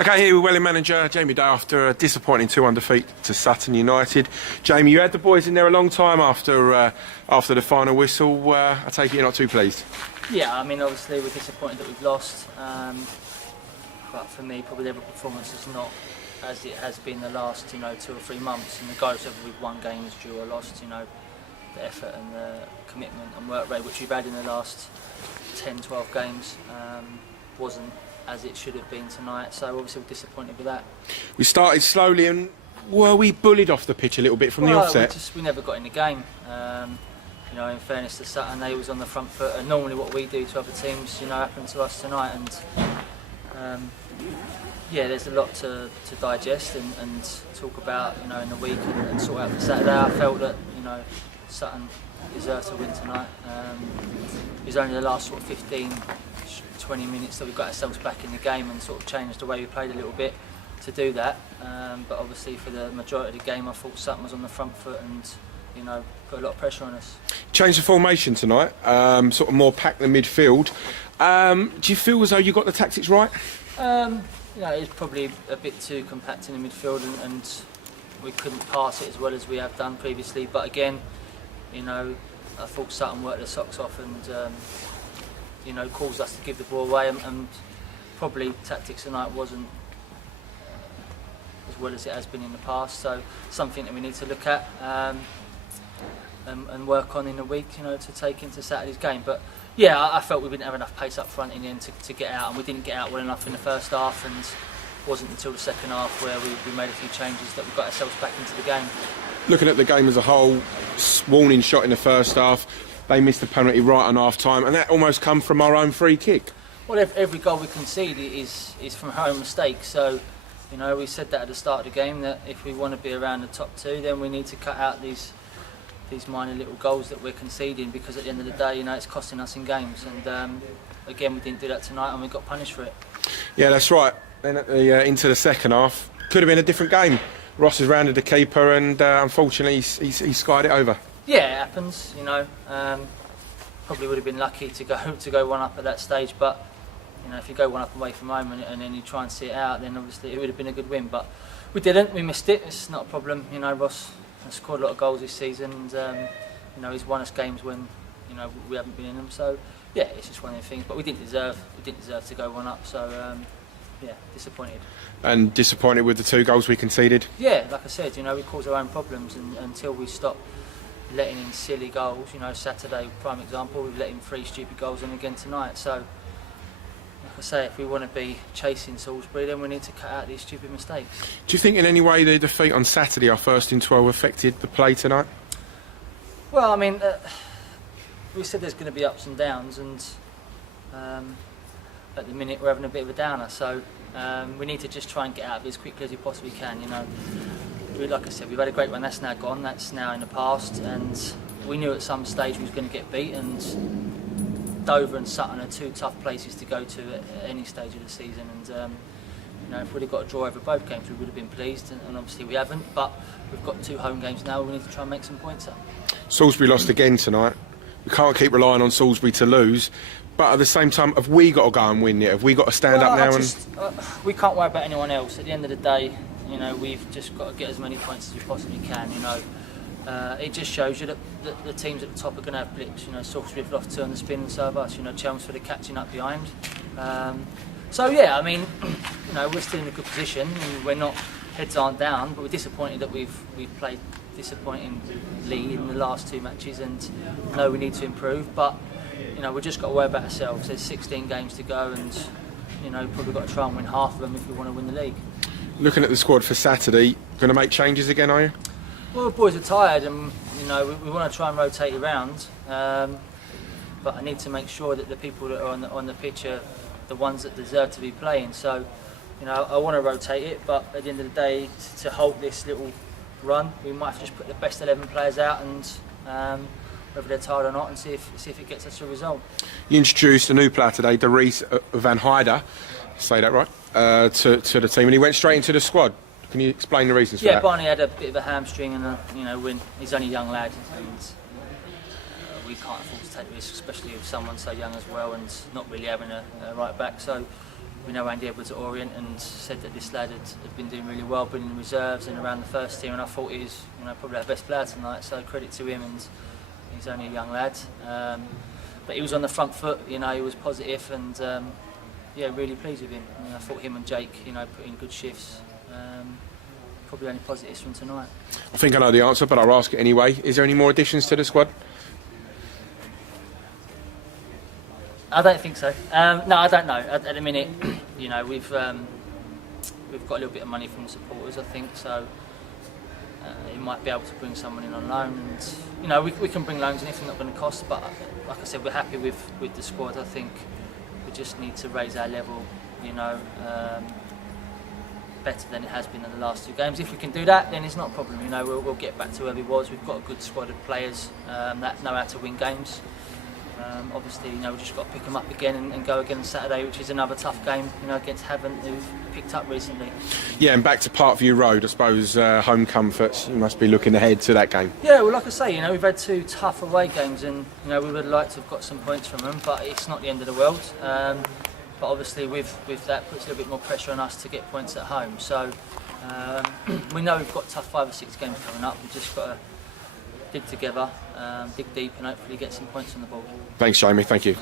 Okay, here with Welling manager Jamie Day after a disappointing 2-1 defeat to Sutton United. Jamie, you had the boys in there a long time after the final whistle. I take it you're not too pleased? Yeah, I mean, obviously we're disappointed that we've lost, but for me, probably every performance is not as it has been the last 2 or 3 months. And regardless of whether we've won games, drew or lost, the effort and the commitment and work rate which we've had in the last 10-12 games wasn't as it should have been tonight, so obviously we're disappointed with that. We started slowly, and were we bullied off the pitch a little bit from the offset? We never got in the game. In fairness to Sutton, they was on the front foot, and normally what we do to other teams, happened to us tonight. And there's a lot to digest and talk about, in the week and sort out for Saturday. I felt that, Sutton deserved to win tonight. It was only the last 15-20 minutes that we got ourselves back in the game and sort of changed the way we played a little bit to do that. But obviously for the majority of the game, I thought Sutton was on the front foot and put a lot of pressure on us. Changed the formation tonight, sort of more packed the midfield. Do you feel as though you got the tactics right? It's probably a bit too compact in the midfield and we couldn't pass it as well as we have done previously. But again, I thought Sutton worked their socks off and caused us to give the ball away, and probably tactics tonight wasn't as well as it has been in the past. So something that we need to look at and work on in the week, to take into Saturday's game. But yeah, I felt we didn't have enough pace up front in the end to get out, and we didn't get out well enough in the first half, and it wasn't until the second half where we made a few changes that we got ourselves back into the game. Looking at the game as a whole, warning shot in the first half, they missed the penalty right on half time, and that almost come from our own free kick. Well, every goal we concede is from our own mistake. So, we said that at the start of the game, that if we want to be around the top 2, then we need to cut out these minor little goals that we're conceding, because at the end of the day, it's costing us in games. And again, we didn't do that tonight, and we got punished for it. Yeah, that's right. Then into the second half, could have been a different game. Ross has rounded the keeper, and unfortunately, he skied it over. Yeah, it happens. Probably would have been lucky to go 1 up at that stage, but if you go 1 up away from home and then you try and see it out, then obviously it would have been a good win. But we didn't. We missed it. It's not a problem. Ross has scored a lot of goals this season, and he's won us games when we haven't been in them. So yeah, it's just one of the things. But we didn't deserve to go 1 up. So disappointed. And disappointed with the 2 goals we conceded? Yeah, like I said, we cause our own problems, and until we stop letting in silly goals, Saturday, prime example, we've let in 3 stupid goals, and again tonight. So, like I say, if we want to be chasing Salisbury, then we need to cut out these stupid mistakes. Do you think in any way the defeat on Saturday, our first in 12, affected the play tonight? Well, I mean, we said there's going to be ups and downs, and at the minute we're having a bit of a downer. So we need to just try and get out of it as quickly as we possibly can. Like I said, we've had a great run. That's now gone. That's now in the past, and we knew at some stage we was going to get beat. And Dover and Sutton are 2 tough places to go to at any stage of the season. And if we'd have got a draw over both games, we would have been pleased. And obviously we haven't. But we've got 2 home games now. We need to try and make some points up. Salisbury lost again tonight. We can't keep relying on Salisbury to lose. But at the same time, have we got to go and win yet? Have we got to stand up now? We can't worry about anyone else. At the end of the day, we've just got to get as many points as we possibly can. It just shows you that the teams at the top are going to have blips. Salisbury have lost 2 on the spin, and so have us. Chelmsford are catching up behind. So yeah, I mean, we're still in a good position. And we're not, heads aren't down, but we're disappointed that we've played disappointingly in the last 2 matches, and know we need to improve. But we've just got to worry about ourselves. There's 16 games to go, and probably got to try and win half of them if we want to win the league. Looking at the squad for Saturday, going to make changes again, are you? Well, the boys are tired, and we want to try and rotate around. But I need to make sure that the people that are on the pitch are the ones that deserve to be playing. So, I want to rotate it, but at the end of the day, to halt this little run, we might have to just put the best 11 players out, and whether they're tired or not, and see if it gets us a result. You introduced a new player today, Dries Van Heijden, say that right, to the team, and he went straight into the squad. Can you explain the reasons for that? Yeah, Barney had a bit of a hamstring, and when he's only a young lad, and we can't afford to take the risk, especially with someone so young as well, and not really having a right back. So we know Andy Edwards at Orient, and said that this lad had been doing really well, been in the reserves and around the first team, and I thought he was, you know, probably our best player tonight. So credit to him, and he's only a young lad, but he was on the front foot. You know, he was positive, and yeah, really pleased with him. I mean, I thought him and Jake, you know, put in good shifts. Probably only positives from tonight. I think I know the answer, but I'll ask it anyway. Is there any more additions to the squad? I don't think so. No, I don't know. At the minute, you know, we've got a little bit of money from the supporters, I think. So he might be able to bring someone in on loan, and you know, we can bring loans in if they're not going to cost. But like I said, we're happy with the squad. I think we just need to raise our level, you know, better than it has been in the last 2 games. If we can do that, then it's not a problem. You know, we'll get back to where we was. We've got a good squad of players that know how to win games. Obviously, you know, we've just got to pick them up again and go again on Saturday, which is another tough game, you know, against Havant, who've picked up recently. Yeah, and back to Parkview Road, I suppose, home comforts, you must be looking ahead to that game. Yeah, well, like I say, you know, we've had 2 tough away games, and you know, we would like to have got some points from them, but it's not the end of the world. But obviously, with that, puts a little bit more pressure on us to get points at home. So we know we've got tough 5 or 6 games coming up. We've just got to dig together, dig deep, and hopefully get some points on the board. Thanks, Jamie. Thank you.